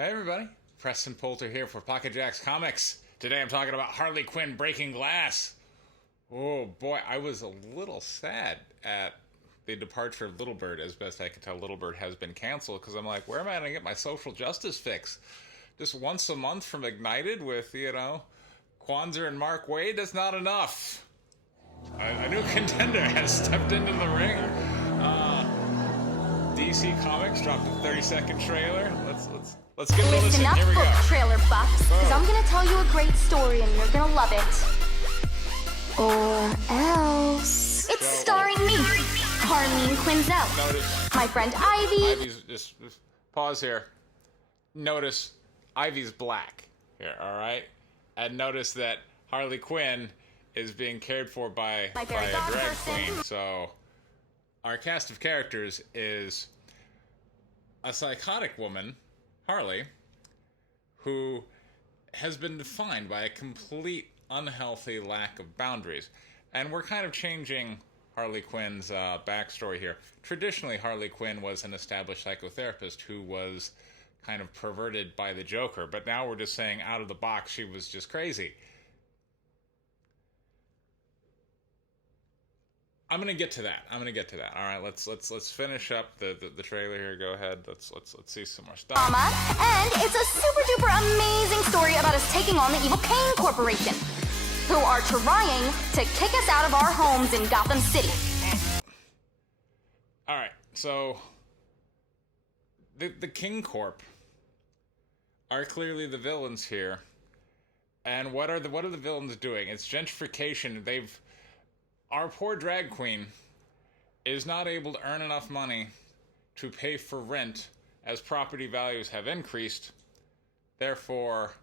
Hey everybody, Preston Poulter here for Pocket Jacks Comics. Today I'm talking about Harley Quinn breaking glass. Oh boy, I was a little sad at the departure of Little Bird. As best I can tell, Little Bird has been canceled because I'm like, where am I going to get my social justice fix? Just once a month from Ignited with, Kwanzaa and Mark Waid, that's not enough. A new contender has stepped into the ring. DC Comics dropped a 30-second trailer. Let's get to this. Listen up, Here we book go. trailer buffs, because I'm gonna tell you a great story and you're gonna love it. Or else. It's starring me, Harleen Quinzel, Notice my friend Ivy. Ivy's just pause here. Notice Ivy's black here, all right? And notice that Harley Quinn is being cared for by My a very dog drag person. queen. So our cast of characters is a psychotic woman, Harley, who has been defined by a complete unhealthy lack of boundaries. And we're kind of changing Harley Quinn's backstory here. Traditionally, Harley Quinn was an established psychotherapist who was kind of perverted by the Joker, but now we're just saying out of the box she was just crazy. I'm gonna get to that. All right, let's finish up the trailer here. Go ahead. Let's see some more stuff. And it's a super duper amazing story about us taking on the evil Kane Corporation, who are trying to kick us out of our homes in Gotham City. All right, so the King Corp are clearly the villains here, and what are the villains doing? It's gentrification. Our poor drag queen is not able to earn enough money to pay for rent as property values have increased. Therefore,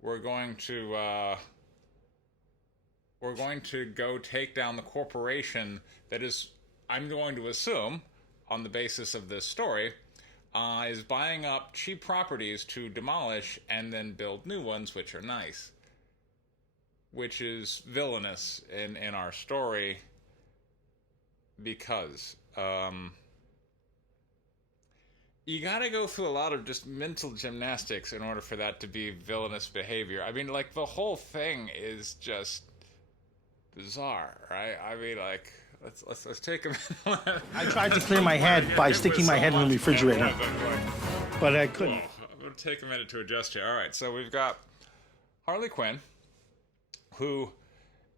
we're going to go take down the corporation that is, I'm going to assume, on the basis of this story, is buying up cheap properties to demolish and then build new ones, which are nice. Which is villainous in our story because you gotta go through a lot of just mental gymnastics in order for that to be villainous behavior. I mean, like, the whole thing is just bizarre, right? I mean, like, let's take a minute. I tried to clear my head by sticking my head in the refrigerator, but I couldn't. I'm gonna take a minute to adjust here. All right, so we've got Harley Quinn, who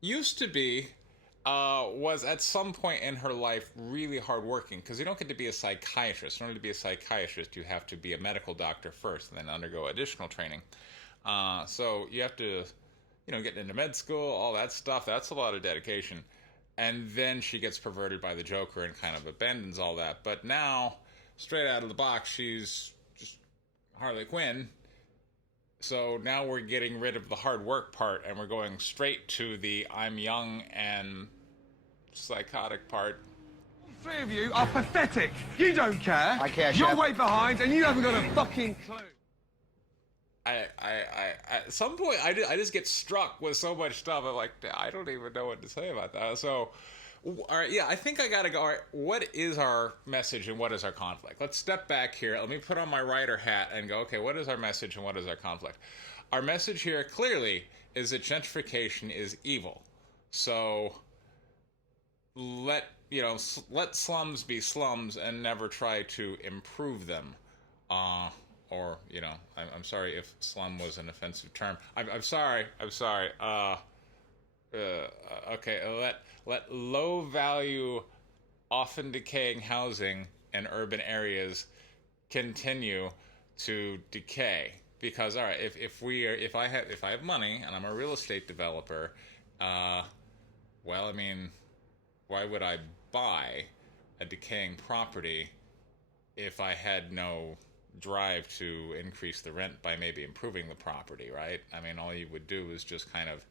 used to be, was at some point in her life really hardworking, because you don't get to be a psychiatrist. In order to be a psychiatrist, you have to be a medical doctor first and then undergo additional training. So you have to, get into med school, all that stuff. That's a lot of dedication. And then she gets perverted by the Joker and kind of abandons all that. But now, straight out of the box, she's just Harley Quinn. So now we're getting rid of the hard work part and we're going straight to the I'm young and psychotic part. Three of you are pathetic. You don't care. I care, You're Chef. way behind and you haven't got a fucking clue. At some point, I just get struck with so much stuff. I'm like, I don't even know what to say about that. So, all right, yeah, I think I gotta go. All right, what is our message and what is our conflict? Let's step back here. Let me put on my writer hat and go, okay, what is our message and what is our conflict? Our message here clearly is that gentrification is evil. So let slums be slums and never try to improve them. Or, I'm sorry if slum was an offensive term. I'm sorry. Okay, let low value, often decaying housing in urban areas continue to decay. Because, all right, if I have money and I'm a real estate developer, well, I mean, why would I buy a decaying property if I had no drive to increase the rent by maybe improving the property, right? I mean, all you would do is just kind of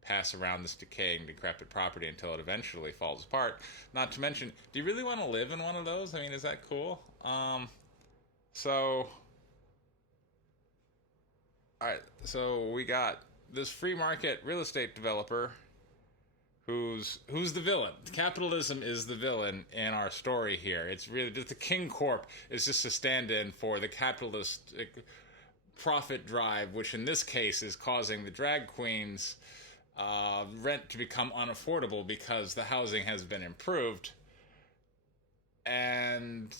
pass around this decaying, decrepit property until it eventually falls apart. Not to mention, do you really want to live in one of those? I mean, is that cool? So, all right, so we got this free market real estate developer who's the villain. Capitalism is the villain in our story here. It's really just the King Corp is just a stand-in for the capitalist profit drive, which in this case is causing the drag queens rent to become unaffordable because the housing has been improved. And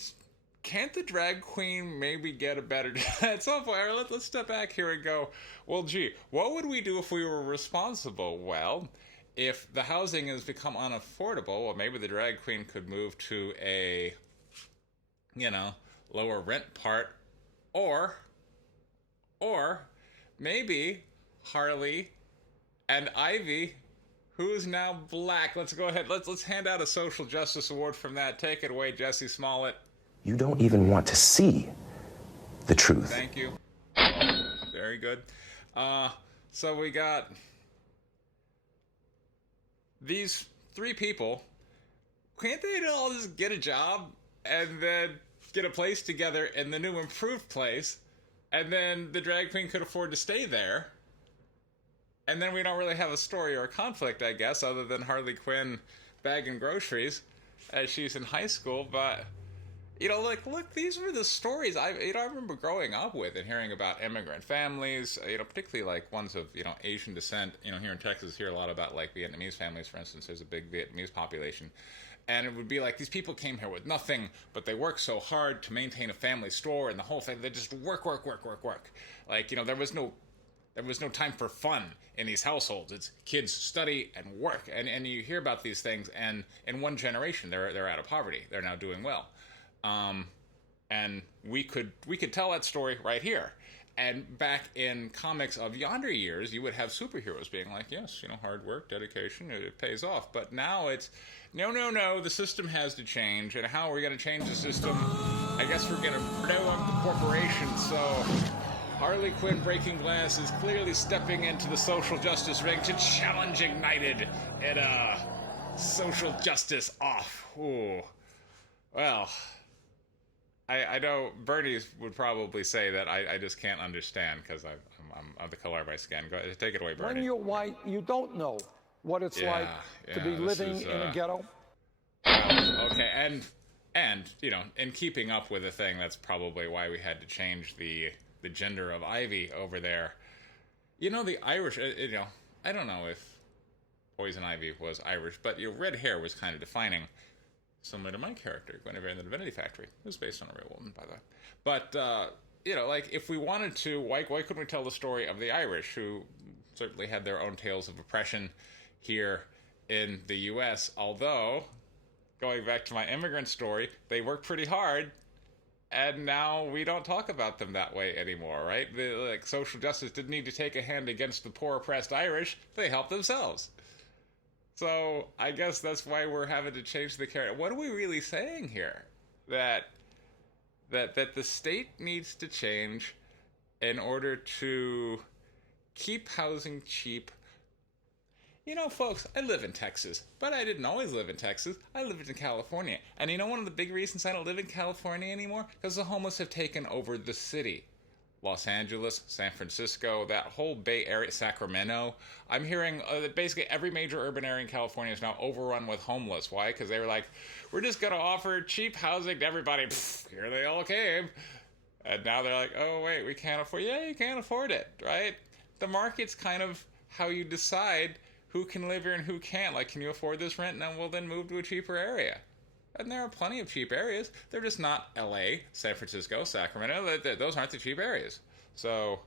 can't the drag queen maybe get a better at some point? Let's step back here and go, well, gee, what would we do if we were responsible? Well, if the housing has become unaffordable, well, maybe the drag queen could move to a, lower rent part, or maybe Harley and Ivy, who is now black. Let's go ahead. Let's hand out a social justice award from that. Take it away, Jesse Smollett. You don't even want to see the truth. Thank you. Very good. So we got these three people. Can't they all just get a job and then get a place together in the new improved place, and then the drag queen could afford to stay there? And then we don't really have a story or a conflict, I guess, other than Harley Quinn bagging groceries as she's in high school. But, look, these were the stories I remember growing up with and hearing about immigrant families, particularly like ones of, Asian descent. Here in Texas, hear a lot about like Vietnamese families, for instance. There's a big Vietnamese population. And it would be like these people came here with nothing, but they worked so hard to maintain a family store and the whole thing. They just work. Like, there was no time for fun in these households. It's kids study and work, and you hear about these things, and in one generation they're out of poverty. They're now doing well, and we could tell that story right here. And back in comics of yonder years, you would have superheroes being like, yes, hard work, dedication, it pays off. But now it's no, the system has to change. And how are we going to change the system? I guess we're going to blow up the corporation. So Harley Quinn breaking glass is clearly stepping into the social justice ring to challenge Ignited in a social justice off. Ooh. Well, I know Bernie would probably say that I just can't understand because I'm the color of my skin. Go ahead, take it away, Bernie. When you're white, you don't know what it's like to be living in a ghetto. Okay, and in keeping up with the thing, that's probably why we had to change the gender of Ivy over there. The Irish, I don't know if Poison Ivy was Irish, but red hair was kind of defining. Similar to my character, Guinevere in the Divinity Factory. It was based on a real woman, by the way. But, if we wanted to, why couldn't we tell the story of the Irish, who certainly had their own tales of oppression here in the U.S., although, going back to my immigrant story, they worked pretty hard, and now we don't talk about them that way anymore, right? Social justice didn't need to take a hand against the poor oppressed Irish. They helped themselves. So I guess that's why we're having to change the character. What are we really saying here? That the state needs to change in order to keep housing cheap. Folks, I live in Texas, but I didn't always live in Texas. I lived in California. And one of the big reasons I don't live in California anymore? Because the homeless have taken over the city. Los Angeles, San Francisco, that whole Bay Area, Sacramento. I'm hearing that basically every major urban area in California is now overrun with homeless. Why? Because they were like, we're just going to offer cheap housing to everybody. Pfft, here they all came. And now they're like, oh, wait, we can't afford. Yeah, you can't afford it, right? The market's kind of how you decide who can live here and who can't. Like, can you afford this rent? And we'll then move to a cheaper area. And there are plenty of cheap areas. They're just not LA, San Francisco, Sacramento. Those aren't the cheap areas. So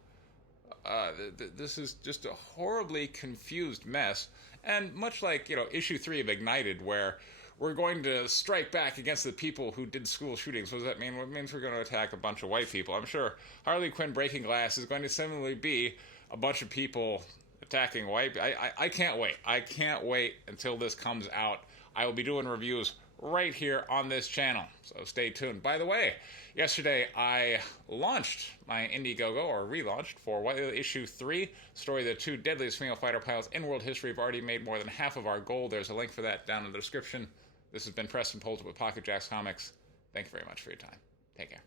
this is just a horribly confused mess. And much like, issue 3 of Ignited, where we're going to strike back against the people who did school shootings. What does that mean? Well, it means we're going to attack a bunch of white people. I'm sure Harley Quinn breaking glass is going to similarly be a bunch of people attacking white. I can't wait. I can't wait until this comes out. I will be doing reviews right here on this channel, so stay tuned. By the way, yesterday I launched my Indiegogo, or relaunched, for issue 3, story of the 2 deadliest female fighter pilots in world history. We've already made more than half of our goal. There's a link for that down in the description. This has been Preston Poulter with Pocket Jacks Comics. Thank you very much for your time. Take care.